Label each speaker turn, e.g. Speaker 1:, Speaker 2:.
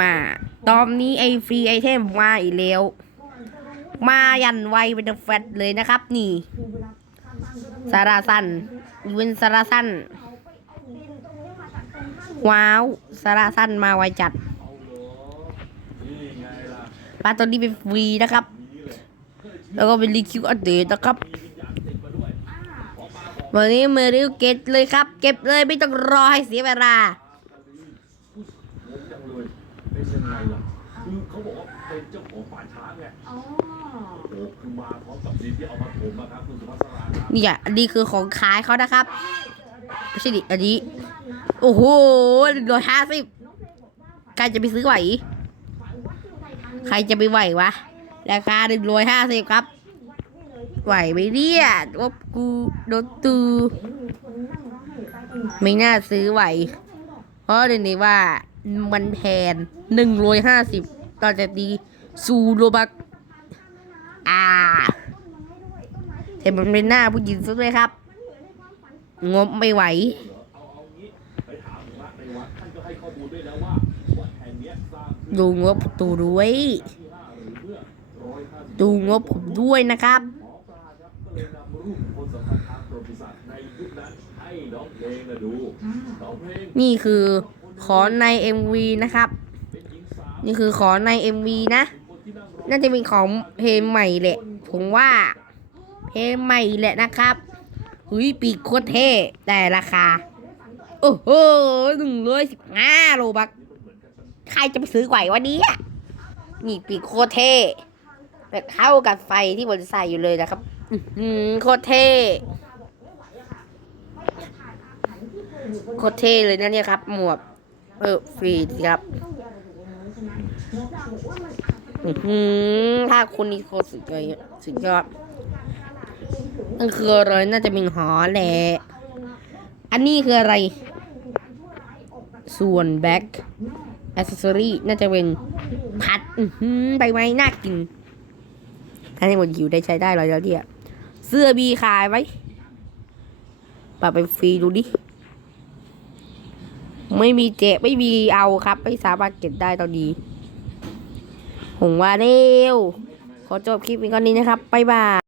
Speaker 1: มาตอนนี้ไอฟรีไอเทมมาอีกแล้ว มายันไวเป็นแฟตเลยนะครับ นี่สาราสันอีเวนสาราสันว้าวสาราสันมาไวจัดปลาตัวนี้เป็นฟรีนะครับ แล้วก็เป็นรีคิวอัปเดตนะครับวันนี้มือริวเก็บเลยครับ เก็บเลยไม่ต้องรอให้เสียเวลา
Speaker 2: เลยเป็นยังไงล่ะคือเขาบอกว่าเป็นเจ้าของป่าช้าไง
Speaker 3: อ๋อ
Speaker 2: โอ้คือมาพร้อมกับดินที่เอามาถมนะครับคุณสุภัสราครับ
Speaker 1: นี่อะอันนี้คือของขายเขานะครับไม่ใช่ดิอันนี้ โอ้โหหนึ่งร้อยห้าสิบใครจะไปซื้อไหว ใครจะไปไหววะ ราคาหนึ่งร้อยห้าสิบครับ ไหวไหมเนี่ยว่ากูโดนตูไม่น่าซื้อไหว เพราะเดี๋ยวนี้ว่ามันแพนหนึ่งร้อยห้าสิบต่อจากดีซูโรบักอ่าแต่มันเป็นหน้าผู้หญิงซะด้วยครับ งบไม่ไหว
Speaker 2: ดูง
Speaker 1: บตูด้วย ดูงบผมด้วยนะครับ
Speaker 2: ก็เลยนำรูปค นสำคัญทางประวัติศาสตร์ในยุคนั้นให้น้องเพลงนะดูน้องเพลง
Speaker 1: นี่คือขอใน MV นะครับ
Speaker 2: เป็นหญิงสาว
Speaker 1: นี่คือขอใน MV นะ
Speaker 2: คนที่นั่งรอ
Speaker 1: น่าจะเป็นของเพลงใหม่แหละ ผมว่า เพลงใหม่แหละนะครับหุยปีกโคตรเท่แต่ราคา โอ้โหหนึ่งร้อยสิบห้าโลบัก ใครจะไปซื้อไหววันนี้นี่ปีกโคตรเท่แต่เข้ากับไฟที่บนใส่อยู่เลยนะครับ อื้อหือโคตรเท่โคตรเท่เลยนะเนี่ยครับ หมวกเออฟรีสครับอือถ้าคนนี้โคตรสุดยอดสุดยอดนั่นคืออะไรน่าจะเป็นหอแหละอันนี้คืออะไร ส่วนแบ็คอ c เซอรี่น่าจะเป็นผัดอือหือใบไม้น่ากินถ้าให้หมดหิวได้ใช้ได้เลยแล้วเนี่ย เสื้อบีขายไหมป่าไปฟรีดูดิ ไม่มีเจไม่มีเอาครับ ไม่สามารถเก็บได้ตอนนี้ผมว่าเร็ว ขอจบคลิปนี้ก่อนนี้นะครับ บ๊ายบาย